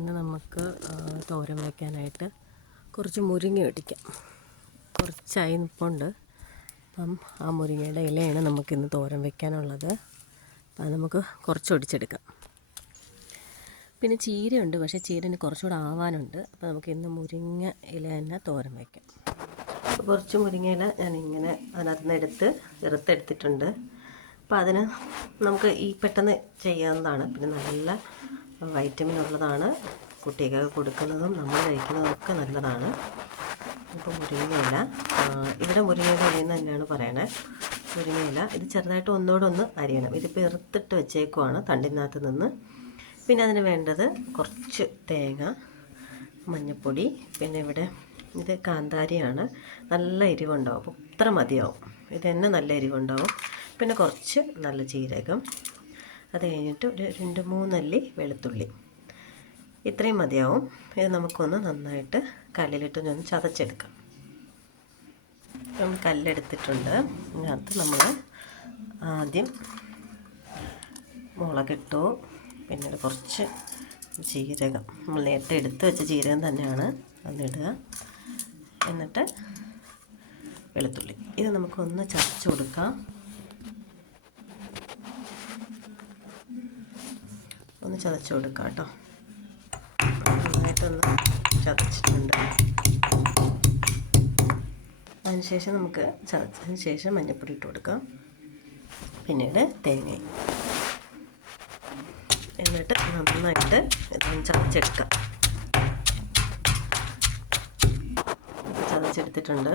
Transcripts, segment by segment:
ഇന്ന് നമുക്ക് തോരൻ വയ്ക്കാനായിട്ട് കുറച്ച് മുരിങ്ങ ഇടിക്കാം. കുറച്ചായി നിൽപ്പുണ്ട്. അപ്പം ആ മുരിങ്ങയുടെ ഇലയാണ് നമുക്കിന്ന് തോരൻ വയ്ക്കാനുള്ളത്. അത് നമുക്ക് കുറച്ച് ഒടിച്ചെടുക്കാം. പിന്നെ ചീരയുണ്ട്, പക്ഷേ ചീരന് കുറച്ചുകൂടെ ആവാനുണ്ട്. അപ്പോൾ നമുക്ക് ഇന്ന് മുരിങ്ങ ഇല തന്നെ തോരൻ വയ്ക്കാം. കുറച്ച് മുരിങ്ങ ഇല ഞാനിങ്ങനെ അതിനകത്ത് നിന്ന് ചെറുത്തെടുത്തിട്ടുണ്ട്. അപ്പോൾ അതിന് നമുക്ക് പെട്ടെന്ന് ചെയ്യാവുന്നതാണ്. പിന്നെ നല്ല വൈറ്റമിൻ ഉള്ളതാണ്. കുട്ടികൾക്ക് കൊടുക്കുന്നതും നമ്മൾ കഴിക്കുന്നതും ഒക്കെ നല്ലതാണ്. ഇപ്പോൾ മുരിങ്ങയില, ഇവിടെ മുരിങ്ങയുടെ ഇലയെന്ന് തന്നെയാണ് പറയണേ. മുരിങ്ങയില ഇത് ചെറുതായിട്ട് ഒന്നോടൊന്ന് അരിയണം. ഇതിപ്പോൾ ഇറുത്തിട്ട് വെച്ചേക്കുവാണ് തണ്ടിനകത്ത് നിന്ന്. പിന്നെ അതിന് വേണ്ടത് കുറച്ച് തേങ്ങ, മഞ്ഞൾപ്പൊടി, പിന്നെ ഇവിടെ ഇത് കാന്താരിയാണ്. നല്ല എരിവുണ്ടാവും, അപ്പോൾ ഇത്ര മതിയാവും. ഇത് തന്നെ നല്ല എരിവുണ്ടാവും. പിന്നെ കുറച്ച് നല്ല ജീരകം, അത് കഴിഞ്ഞിട്ട് ഒരു 2-3 അല്ലി വെളുത്തുള്ളി, ഇത്രയും മതിയാവും. ഇത് നമുക്കൊന്ന് നന്നായിട്ട് കല്ലിലിട്ടൊന്ന് ചതച്ചെടുക്കാം. നമ്മൾ കല്ലെടുത്തിട്ടുണ്ട്. ഇതിനകത്ത് നമ്മൾ ആദ്യം മുളകിട്ടു, പിന്നീട് കുറച്ച് ജീരകം, നമ്മൾ നേരത്തെ എടുത്ത് വെച്ച ജീരകം തന്നെയാണ് അതിടുക. എന്നിട്ട് വെളുത്തുള്ളി, ഇത് നമുക്കൊന്ന് ചതച്ച് കൊടുക്കാം. ഒന്ന് ചതച്ച് കൊടുക്കാം കേട്ടോ. നന്നായിട്ടൊന്ന് ചതച്ചിട്ടുണ്ട്. അതിനുശേഷം നമുക്ക് ചതച്ചതിന് ശേഷം മഞ്ഞൾപ്പൊടി ഇട്ട് കൊടുക്കാം. പിന്നീട് തേങ്ങ, എന്നിട്ട് നന്നായിട്ട് ഇതൊന്ന് ചതച്ചെടുക്കാം. ചതച്ചെടുത്തിട്ടുണ്ട്.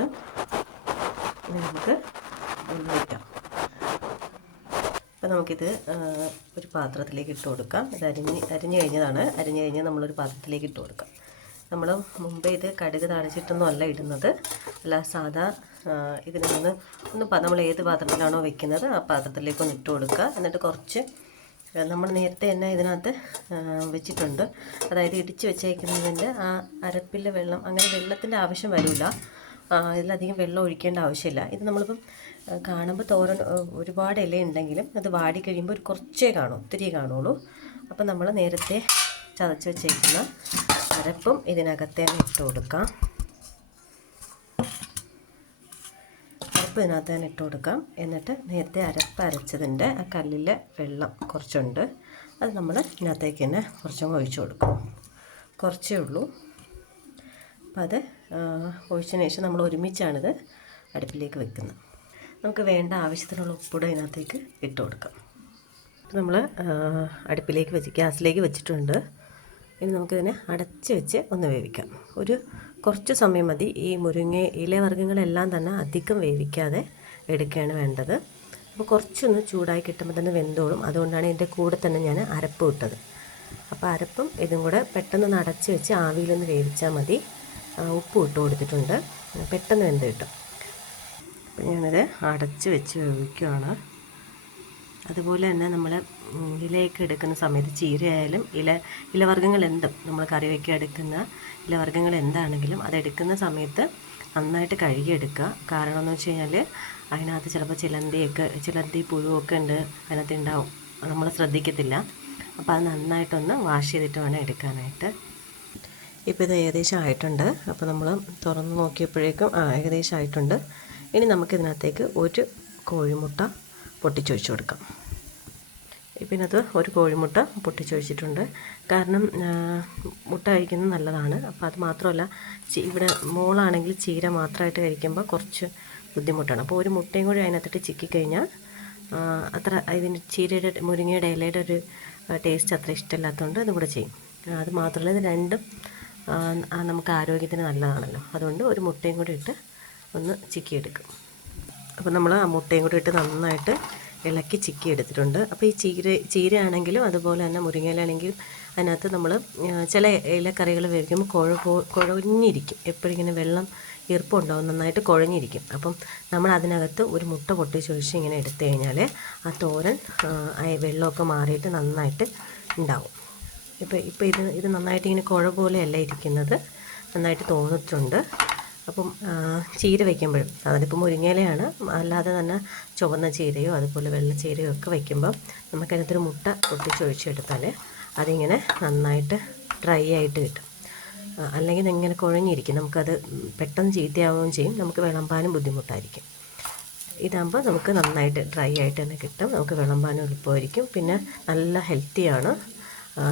ഇനി നമുക്ക് ഒന്ന് വയ്ക്കാം. അപ്പോൾ നമുക്കിത് ഒരു പാത്രത്തിലേക്ക് ഇട്ട് കൊടുക്കാം. ഇത് അരിഞ്ഞ് കഴിഞ്ഞതാണ്. അരിഞ്ഞ് കഴിഞ്ഞ് നമ്മളൊരു പാത്രത്തിലേക്ക് ഇട്ട് കൊടുക്കാം. നമ്മൾ മുമ്പേ ഇത് കടുക് താളിച്ചിട്ടൊന്നും അല്ല ഇടുന്നത്, അല്ല സാധാ ഇതിൽ നിന്ന് നമ്മൾ ഏത് പാത്രത്തിലാണോ വെക്കുന്നത് ആ പാത്രത്തിലേക്ക് ഒന്ന് ഇട്ട് കൊടുക്കുക. എന്നിട്ട് കുറച്ച് നമ്മൾ നേരത്തെ തന്നെ ഇതിനകത്ത് വെച്ചിട്ടുണ്ട്, അതായത് ഇടിച്ച് വെച്ചേക്കുന്നതിൻ്റെ ആ അരപ്പിലെ വെള്ളം, അങ്ങനെ വെള്ളത്തിൻ്റെ ആവശ്യം വരില്ല. ഇതിലധികം വെള്ളം ഒഴിക്കേണ്ട ആവശ്യമില്ല. ഇത് നമ്മളിപ്പം കാണുമ്പോൾ തോരൻ ഒരുപാട് ഇല ഉണ്ടെങ്കിലും അത് വാടി കഴിയുമ്പോൾ ഒരു കുറച്ചേ കാണൂ, ഒത്തിരി കാണുള്ളൂ. അപ്പം നമ്മൾ നേരത്തെ ചതച്ച് വെച്ചേക്കുന്ന അരപ്പും ഇതിനകത്തെ ഇട്ട് കൊടുക്കാം. അരപ്പ് ഇതിനകത്ത് തന്നെ ഇട്ട് കൊടുക്കാം. എന്നിട്ട് നേരത്തെ അരപ്പ് അരച്ചതിൻ്റെ ആ കല്ലിലെ വെള്ളം കുറച്ചുണ്ട്, അത് നമ്മൾ ഇതിനകത്തേക്ക് തന്നെ കുറച്ചും ഒഴിച്ചു കൊടുക്കും. കുറച്ചേ ഉള്ളൂ. അപ്പോൾ അത് ഒഴിച്ചതിന് ശേഷം നമ്മൾ ഒരുമിച്ചാണിത് അടുപ്പിലേക്ക് വെക്കുന്നത്. നമുക്ക് വേണ്ട ആവശ്യത്തിനുള്ള ഉപ്പൂടെ ഇതിനകത്തേക്ക് ഇട്ട് കൊടുക്കാം. നമ്മൾ അടുപ്പിലേക്ക് ഗ്യാസിലേക്ക് വെച്ചിട്ടുണ്ട്. ഇനി നമുക്കിതിനെ അടച്ച് വെച്ച് ഒന്ന് വേവിക്കാം. ഒരു കുറച്ച് സമയം മതി. ഈ മുരിങ്ങ ഇലവർഗ്ഗങ്ങളെല്ലാം തന്നെ അധികം വേവിക്കാതെ എടുക്കുകയാണ് വേണ്ടത്. അപ്പോൾ കുറച്ചൊന്ന് ചൂടായി കിട്ടുമ്പോൾ തന്നെ വെന്തോളും. അതുകൊണ്ടാണ് ഇതിൻ്റെ കൂടെ തന്നെ ഞാൻ അരപ്പ് ഇട്ടത്. അപ്പോൾ അരപ്പും ഇതും കൂടെ പെട്ടെന്ന് അടച്ച് വെച്ച് ആവിയിലൊന്ന് വേവിച്ചാൽ മതി. ഉപ്പ് ഇട്ട് കൊടുത്തിട്ടുണ്ട്, പെട്ടെന്ന് വെന്ത് കിട്ടും. അപ്പം ഞാനത് അടച്ച് വെച്ച് വേവിക്കുകയാണ്. അതുപോലെ തന്നെ നമ്മൾ ഇലയൊക്കെ എടുക്കുന്ന സമയത്ത് ചീരയായാലും ഇലവർഗ്ഗങ്ങൾ എന്തും നമ്മൾ കറി വയ്ക്കാൻ എടുക്കുന്ന ഇലവർഗ്ഗങ്ങൾ എന്താണെങ്കിലും അതെടുക്കുന്ന സമയത്ത് നന്നായിട്ട് കഴുകിയെടുക്കുക. കാരണം എന്ന് വെച്ച് കഴിഞ്ഞാൽ അതിനകത്ത് ചിലപ്പോൾ ചിലന്തി പുഴുവൊക്കെ ഉണ്ട്, അതിനകത്ത് ഉണ്ടാവും, നമ്മൾ ശ്രദ്ധിക്കത്തില്ല. അപ്പോൾ അത് നന്നായിട്ടൊന്ന് വാഷ് ചെയ്തിട്ട് വേണം എടുക്കാനായിട്ട്. ഇപ്പോൾ ഇത് ഏകദേശം ആയിട്ടുണ്ട്. അപ്പോൾ നമ്മൾ തുറന്ന് നോക്കിയപ്പോഴേക്കും ഏകദേശം ആയിട്ടുണ്ട്. ഇനി നമുക്കിതിനകത്തേക്ക് ഒരു കോഴിമുട്ട പൊട്ടിച്ചൊഴിച്ച് കൊടുക്കാം. ഇപ്പം ഇതിനകത്ത് ഒരു കോഴിമുട്ട പൊട്ടിച്ചൊഴിച്ചിട്ടുണ്ട്. കാരണം മുട്ട കഴിക്കുന്നത് നല്ലതാണ്. അപ്പോൾ അത് മാത്രമല്ല, ഇവിടെ മോളാണെങ്കിൽ ചീര മാത്രമായിട്ട് കഴിക്കുമ്പോൾ കുറച്ച് ബുദ്ധിമുട്ടാണ്. അപ്പോൾ ഒരു മുട്ടയും കൂടി അതിനകത്തിട്ട് ചിക്കിക്കഴിഞ്ഞാൽ അത്ര ഇതിന് മുരിങ്ങയുടെ ഇലയുടെ ഒരു ടേസ്റ്റ് അത്ര ഇഷ്ടമില്ലാത്തതുകൊണ്ട് അതും കൂടെ ചെയ്യും. അത് മാത്രമല്ല, ഇത് രണ്ടും നമുക്ക് ആരോഗ്യത്തിന് നല്ലതാണല്ലോ. അതുകൊണ്ട് ഒരു മുട്ടയും കൂടി ഇട്ട് ഒന്ന് ചിക്കിയെടുക്കും. അപ്പോൾ നമ്മൾ ആ മുട്ടയും കൂടി ഇട്ട് നന്നായിട്ട് ഇളക്കി ചിക്കി എടുത്തിട്ടുണ്ട്. അപ്പോൾ ഈ ചീരയാണെങ്കിലും അതുപോലെ തന്നെ മുരിങ്ങയിലാണെങ്കിലും അതിനകത്ത് നമ്മൾ ചില ഇലക്കറികൾ വേവിക്കുമ്പോൾ കുഴഞ്ഞിരിക്കും. എപ്പോഴും ഇങ്ങനെ വെള്ളം ഈർപ്പമുണ്ടാവും, നന്നായിട്ട് കുഴഞ്ഞിരിക്കും. അപ്പം നമ്മൾ അതിനകത്ത് ഒരു മുട്ട പൊട്ടിച്ചൊഴിച്ച് ഇങ്ങനെ എടുത്തു കഴിഞ്ഞാൽ ആ തോരൻ വെള്ളമൊക്കെ മാറിയിട്ട് നന്നായിട്ട് ഉണ്ടാവും. ഇപ്പോൾ ഇത് നന്നായിട്ട് ഇങ്ങനെ കുഴ പോലെയല്ല ഇരിക്കുന്നത്, നന്നായിട്ട് തോന്നിട്ടുണ്ട്. അപ്പം ചീര വയ്ക്കുമ്പോഴും, അതിപ്പോൾ മുരിങ്ങയിലയാണ്, അല്ലാതെ തന്നെ ചുവന്ന ചീരയോ അതുപോലെ വെള്ള ചീരയോ ഒക്കെ വയ്ക്കുമ്പോൾ നമുക്കതിനകത്തൊരു മുട്ട പൊട്ടിച്ചൊഴിച്ചെടുത്താൽ അതിങ്ങനെ നന്നായിട്ട് ഡ്രൈ ആയിട്ട് കിട്ടും. അല്ലെങ്കിൽ ഇങ്ങനെ കുഴഞ്ഞിരിക്കും, നമുക്കത് പെട്ടെന്ന് ചീത്തയാവുകയും ചെയ്യും, നമുക്ക് വിളമ്പാനും ബുദ്ധിമുട്ടായിരിക്കും. ഇതാകുമ്പോൾ നമുക്ക് നന്നായിട്ട് ഡ്രൈ ആയിട്ട് തന്നെ കിട്ടും, നമുക്ക് വിളമ്പാനും എളുപ്പമായിരിക്കും. പിന്നെ നല്ല ഹെൽത്തിയാണ്,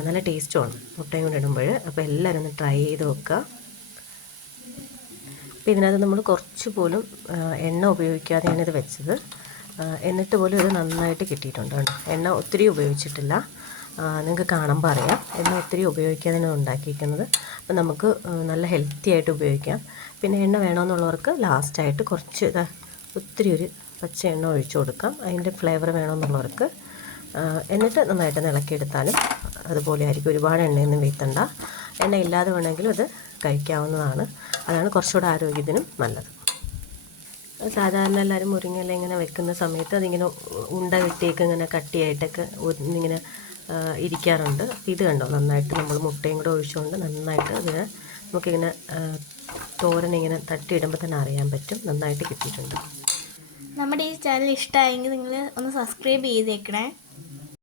നല്ല ടേസ്റ്റുമാണ് മുട്ടയും കൂടെ ഇടുമ്പോൾ. അപ്പോൾ എല്ലാവരും ഒന്ന് ട്രൈ ചെയ്ത് നോക്കുക. അപ്പോൾ ഇതിനകത്ത് നമ്മൾ കുറച്ച് പോലും എണ്ണ ഉപയോഗിക്കാതെയാണ് ഇത് വെച്ചത്, എന്നിട്ട് പോലും ഇത് നന്നായിട്ട് കിട്ടിയിട്ടുണ്ട് കേട്ടോ. എണ്ണ ഒത്തിരി ഉപയോഗിച്ചിട്ടില്ല, നിങ്ങൾക്ക് കാണുമ്പോൾ അറിയാം എണ്ണ ഒത്തിരി ഉപയോഗിക്കാതെയാണ് ഉണ്ടാക്കിയിരിക്കുന്നത്. അപ്പോൾ നമുക്ക് നല്ല ഹെൽത്തി ആയിട്ട് ഉപയോഗിക്കാം. പിന്നെ എണ്ണ വേണമെന്നുള്ളവർക്ക് ലാസ്റ്റായിട്ട് കുറച്ച് ഒത്തിരി ഒരു പച്ച എണ്ണ ഒഴിച്ചു കൊടുക്കാം, അതിൻ്റെ ഫ്ലേവർ വേണമെന്നുള്ളവർക്ക്. എന്നിട്ട് നന്നായിട്ട് ഇളക്കിയെടുത്താലും അതുപോലെ ആയിരിക്കും. ഒരുപാട് എണ്ണയൊന്നും വീത്തണ്ട, എണ്ണ ഇല്ലാതെ വേണമെങ്കിലും അത് കഴിക്കാവുന്നതാണ്. അതാണ് കുറച്ചുകൂടെ ആരോഗ്യത്തിനും നല്ലത്. സാധാരണ എല്ലാവരും മുരിങ്ങയില ഇങ്ങനെ വെക്കുന്ന സമയത്ത് അതിങ്ങനെ ഉണ്ട കിട്ടിയൊക്കെ ഇങ്ങനെ കട്ടിയായിട്ടൊക്കെ ഇങ്ങനെ ഇരിക്കാറുണ്ട്. ഇത് കണ്ടോ, നന്നായിട്ട് നമ്മൾ മുട്ടയും കൂടെ ഒഴിച്ചുകൊണ്ട് നന്നായിട്ട് അതിനെ നമുക്കിങ്ങനെ തോരനിങ്ങനെ തട്ടിയിടുമ്പോൾ തന്നെ അറിയാൻ പറ്റും, നന്നായിട്ട് കിട്ടിയിട്ടുണ്ട്. നമ്മുടെ ഈ ചാനൽ ഇഷ്ടമായെങ്കിൽ നിങ്ങൾ ഒന്ന് സബ്സ്ക്രൈബ് ചെയ്തേക്കണേ.